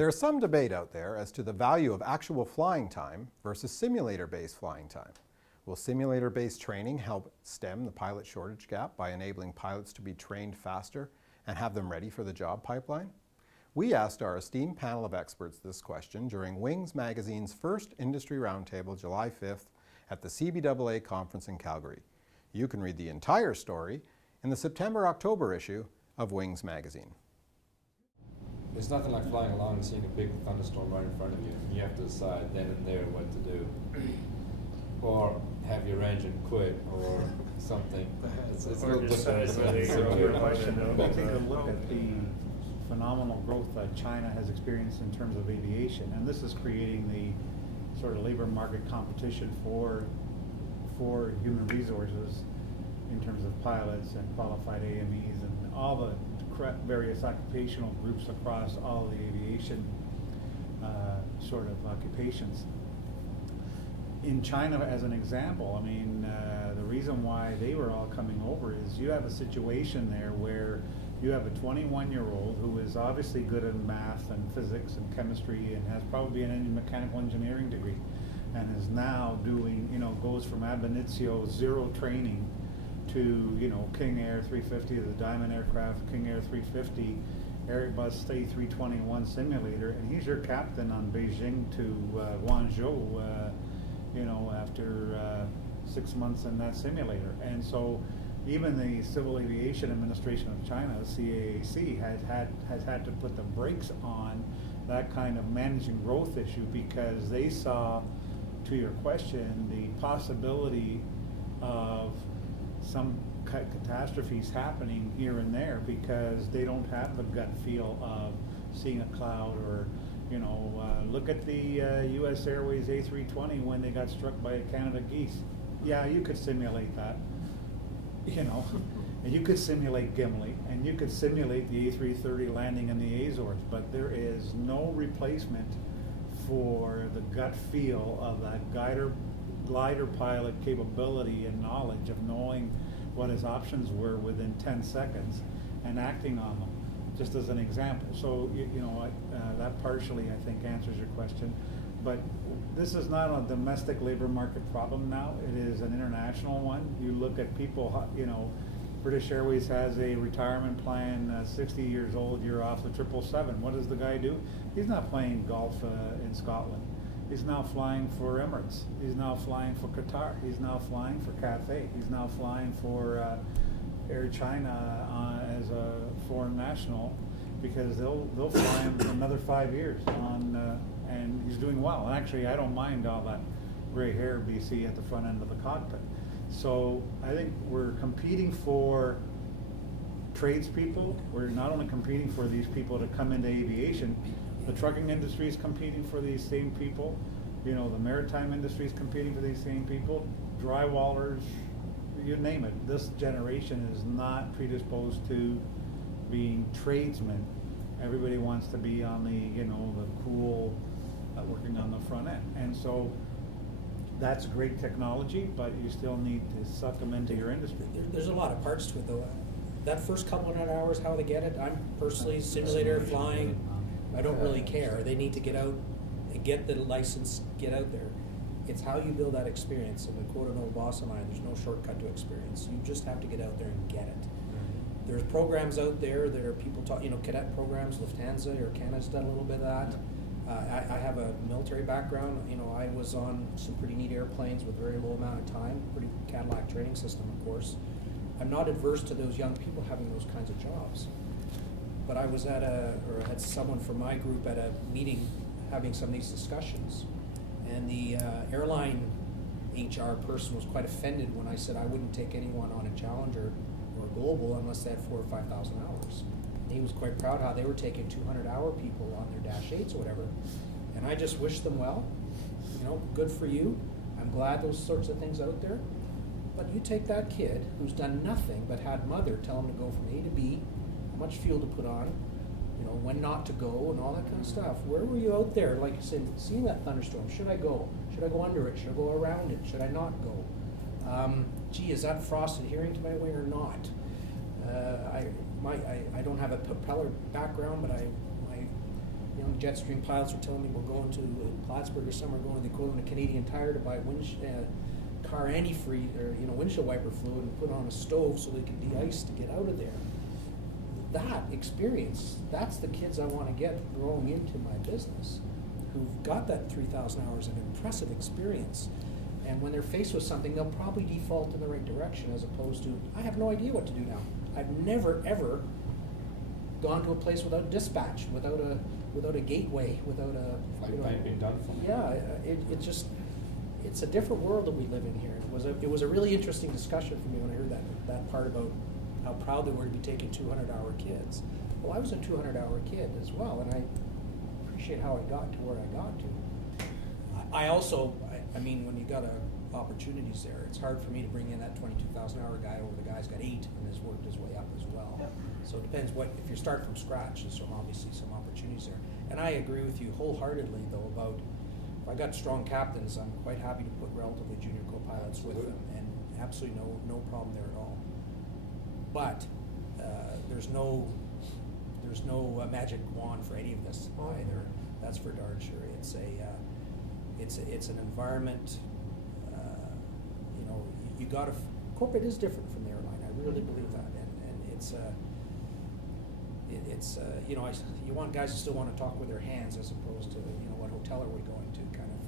There is some debate out there as to the value of actual flying time versus simulator-based flying time. Will simulator-based training help stem the pilot shortage gap by enabling pilots to be trained faster and have them ready for the job pipeline? We asked our esteemed panel of experts this question during Wings Magazine's first industry roundtable July 5th at the CBAA conference in Calgary. You can read the entire story in the September-October issue of Wings Magazine. There's nothing like flying along and seeing a big thunderstorm right in front of you. You have to decide then and there what to do. Or have your engine quit or something. It's a little different. Take a look at the phenomenal growth that China has experienced in terms of aviation, and this is creating the sort of labor market competition for human resources in terms of pilots and qualified AMEs and all the various occupational groups across all the aviation sort of occupations. In China, as an example, I mean, the reason why they were all coming over is you have a situation there where you have a 21-year-old who is obviously good in math and physics and chemistry and has probably an mechanical engineering degree and is now doing, goes from ab initio zero training to, King Air 350, the Diamond aircraft, King Air 350, Airbus A321 simulator, and he's your captain on Beijing to Guangzhou, after 6 months in that simulator. And so even the Civil Aviation Administration of China, CAAC, has had to put the brakes on that kind of managing growth issue because they saw, to your question, the possibility of some catastrophes happening here and there because they don't have the gut feel of seeing a cloud or, look at the U.S. Airways A320 when they got struck by a Canada geese. Yeah, you could simulate that, and you could simulate Gimli, and you could simulate the A330 landing in the Azores, but there is no replacement for the gut feel of that glider pilot capability and knowledge of knowing what his options were within 10 seconds and acting on them, just as an example. So, that partially, I think, answers your question. But this is not a domestic labor market problem now. It is an international one. You look at people, British Airways has a retirement plan, 60 years old, you're off the 777. What does the guy do? He's not playing golf in Scotland. He's now flying for Emirates. He's now flying for Qatar. He's now flying for Cathay. He's now flying for Air China as a foreign national because they'll fly him for another 5 years and he's doing well. And actually, I don't mind all that gray hair BC at the front end of the cockpit. So I think we're competing for tradespeople. We're not only competing for these people to come into aviation. The trucking industry is competing for these same people. The maritime industry is competing for these same people. Drywallers, you name it. This generation is not predisposed to being tradesmen. Everybody wants to be on the cool, working on the front end. And so that's great technology, but you still need to suck them into your industry. There's a lot of parts to it, though. That first couple of hours, how they get it, I'm personally simulator flying. I don't really care. They need to get out and get the license, get out there. It's how you build that experience. And to quote an old boss of mine, there's no shortcut to experience. You just have to get out there and get it. There's programs out there that are people talk, cadet programs, Lufthansa or Canada's done a little bit of that. I have a military background. I was on some pretty neat airplanes with very low amount of time, pretty Cadillac training system, of course. I'm not adverse to those young people having those kinds of jobs. But I was had someone from my group at a meeting having some of these discussions, and the airline HR person was quite offended when I said I wouldn't take anyone on a Challenger or a Global unless they had 4,000 or 5,000 hours. And he was quite proud how they were taking 200-hour people on their Dash 8s or whatever, and I just wished them well. Good for you. I'm glad those sorts of things out there. But you take that kid who's done nothing but had mother tell him to go from A to B, how much fuel to put on, when not to go and all that kind of stuff. Where were you out there, like you said, seeing that thunderstorm? Should I go? Should I go under it? Should I go around it? Should I not go? Gee, is that frost adhering to my wing or not? I don't have a propeller background, but young Jetstream pilots were telling me we're going to Plattsburgh or somewhere, going to the equivalent of Canadian Tire to buy car antifreeze or windshield wiper fluid and put on a stove so they can de-ice to get out of there. That experience, that's the kids I want to get growing into my business, who've got that 3,000 hours of impressive experience. And when they're faced with something, they'll probably default in the right direction, as opposed to, I have no idea what to do now. I've never, ever gone to a place without dispatch, without a gateway, without a... Like piping done for me. Yeah, it's a different world that we live in here. It was a really interesting discussion for me when I heard that part about how proud they were to be taking 200-hour kids. Well, I was a 200-hour kid as well, and I appreciate how I got to where I got to. I mean, when you got opportunities there, it's hard for me to bring in that 22,000-hour guy over the guy's got 8 and has worked his way up as well. Yep. So it depends if you start from scratch, there's obviously some opportunities there. And I agree with you wholeheartedly, though, about if I got strong captains, I'm quite happy to put relatively junior co-pilots with them, and absolutely no problem there at all. But there's no magic wand for any of this either. That's for darn sure. It's an environment. You got to. Corporate is different from the airline. I really believe that, and you want guys who still want to talk with their hands as opposed to what hotel are we going to kind of